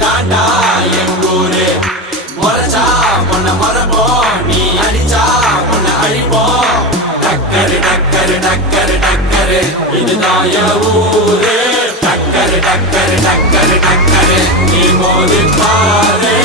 தாண்டா எங்கூரு முறைச்சா பொண்ண மரப்போம் நீ அடிச்சா பொண்ண அழிப்போம் டக்கரு டக்கரு டக்கரு டக்கரு இதுதான் என் ஊரு டக்கரு டக்கரு டக்கரு டக்கரு நீ மோதி பாரு